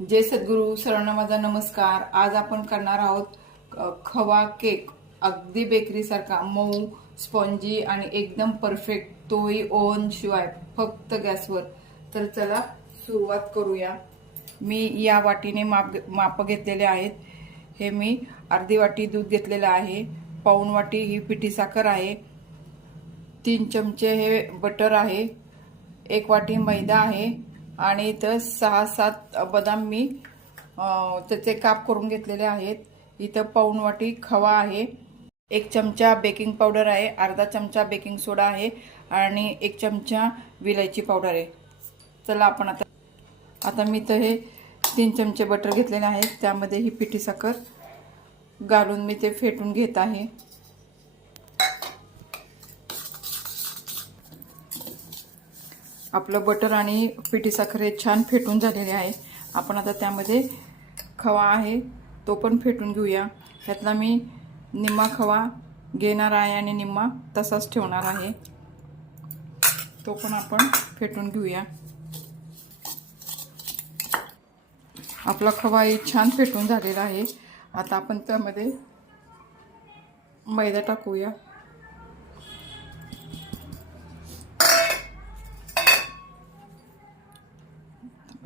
जय सद्गुरू सर्वांना माझा नमस्कार। आज आपण करणार आहोत खवा केक। अगदी बेकरी सारखा मऊ, स्पॉन्जी आणि एकदम परफेक्ट, तोही ओव्हन शिवाय फक्त गॅसवर। तर चला सुरुवात करूया। मी या वाटीने माप घेतलेले आहेत। हे मी अर्धी वाटी दूध घेतलेलं आहे, पाऊण वाटी ही पिठी साखर आहे, 3 चमचे हे बटर आहे, 1 वाटी मैदा आहे आणि इथं 6-7 बदाम मी त्याचे काप करून घेतलेले आहेत। इथं पाऊण वाटी खवा आहे, 1 चमचा बेकिंग पावडर आहे, अर्धा चमचा बेकिंग सोडा आहे आणि 1 चमचा विलायची पावडर आहे। चला आपण आता मी तर हे 3 चमचे बटर घेतलेले आहेत, त्यामध्ये ही पिठी साखर घालून मी ते फेटून घेत आहे। आपलं बटर आणि पिठी साखर हे छान फेटून झालेले आहे। आपण आता त्यामध्ये खवा आहे तो पण फेटून घेऊया। ह्यातला मी निम्मा खवा घेणार आहे आणि निम्मा तसाच ठेवणार आहे, तो पण आपण फेटून घेऊया। आपला खवा हे छान फेटून झालेला आहे। आता आपण त्यामध्ये मैदा टाकूया।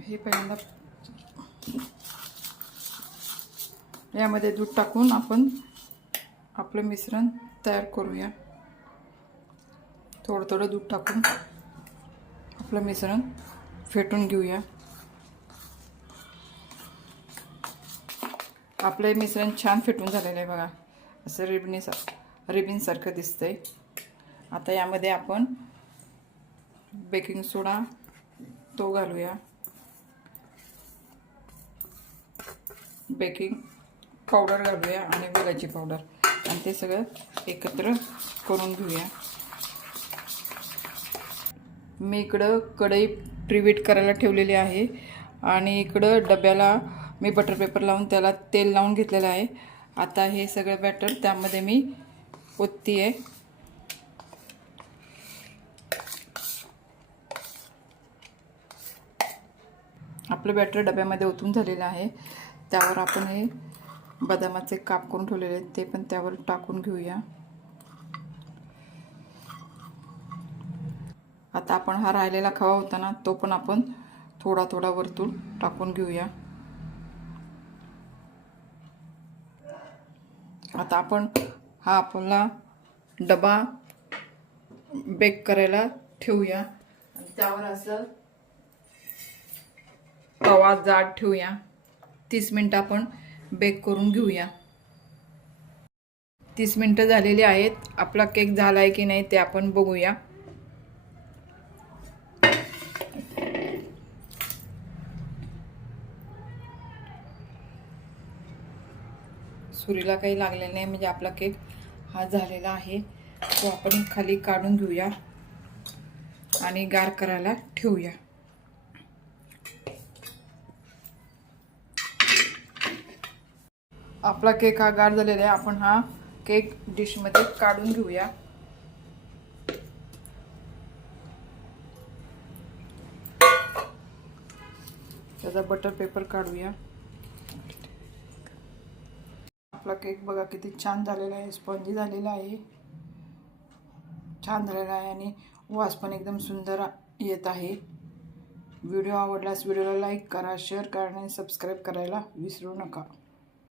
हे पहिल्यांदा यामध्ये दूध टाकून आपण आपलं मिश्रण तयार करूया। थोडं थोडं दूध टाकून आपलं मिश्रण फेटून घेऊया। आपलं मिश्रण छान फेटून झालेलं आहे बघा, असं रिबीन सारखं दिसतंय। आता यामध्ये आपण बेकिंग सोडा तो घालूया, बेकिंग पावडर घालूया आणि विलायची पावडर, आणि ते सगळं एकत्र करून घेऊया। मी इकडं कढई प्रीहीट करायला ठेवलेली आहे आणि इकडं डब्याला मी बटर पेपर लावून त्याला तेल लावून घेतलेलं आहे। आता हे सगळं बॅटर त्यामध्ये मी ओतते। आपलं बॅटर डब्यामध्ये ओतून झालेलं आहे। त्यावर आपण हे बदामाचे काप करून ठेवलेले आहेत ते पण त्यावर टाकून घेऊया। आता आपण हा राहिलेला खवा होता ना, तो पण आपण थोडा थोडा वरतून टाकून घेऊया। आता आपण हा आपला डबा बेक करायला ठेवूया आणि त्यावर असं तवा जाड ठेवूया। 30 मिनिटं आपण बेक करून घेऊया। 30 मिनिटं झालेली आहेत। आपला केक झाला आहे की नाही ते आपण बघूया। सुरीला काही लागलेलं नाही, म्हणजे आपला केक हा झालेला आहे। तो आपण खाली काढून घेऊया आणि गार करायला ठेवूया। आपला केक हा गार झालेला आहे। आपण हा केक डिशमध्ये काढून घेऊया। त्याचा बटर पेपर काढूया। आपला केक बघा किती छान झालेला आहे, स्पॉन्जी झालेला आहे, छान झालेला आहे आणि वास पण एकदम सुंदर येत आहे। व्हिडिओ आवडल्यास व्हिडिओला लाईक करा, शेअर करा आणि सबस्क्राईब करायला विसरू नका।